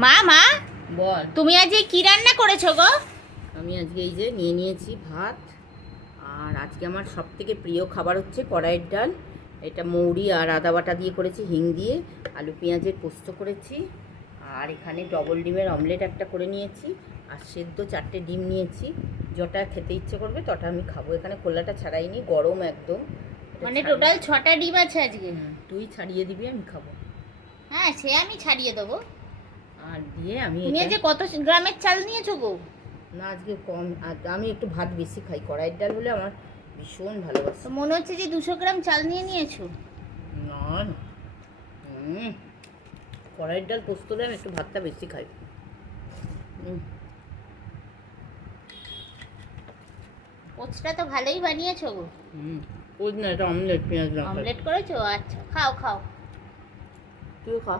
মা মা বল। তুমি আজকে কি রান্না করেছো গো? আমি আজকে এই যে নিয়ে নিয়েছি ভাত, আর আজকে আমার সব থেকে প্রিয় খাবার হচ্ছে কড়াইয়ের ডাল। এটা মৌরি আর আদা বাটা দিয়ে করেছি, হিং দিয়ে আলু পেঁয়াজের পোস্ত করেছি। আর এখানে ডবল ডিমের অমলেট একটা করে নিয়েছি, আর সেদ্ধ 4টে ডিম নিয়েছি। যটা খেতে ইচ্ছে করবে তটা আমি খাবো। এখানে খোলাটা ছাড়াইনি, গরম একদম। মানে টোটাল 6টা ডিম আছে আজকে? তুই ছাড়িয়ে দিবি, আমি খাবো। হ্যাঁ, সে আমি ছাড়িয়ে দেবো। আর দিয়ে আমি তুমি আজকে কত গ্রামের চাল নিয়েছো গো? না, আজকে কম। আমি একটু ভাত বেশি খাই, কড়াইয়ের ডাল হলে আমার ভীষণ ভালোবাসি। তো মনে হচ্ছে যে 200 গ্রাম চাল নিয়ে নিয়েছো। না না, কড়াইয়ের ডাল পোস্ত দিয়ে আমি একটু ভাতটা বেশি খাই। পোচটা তো ভালোই বানিয়েছো গো। ওই না, এটা অমলেট, পেঁয়াজ লঙ্কা। অমলেট করেছো? আচ্ছা, খাও খাও। তুই খা।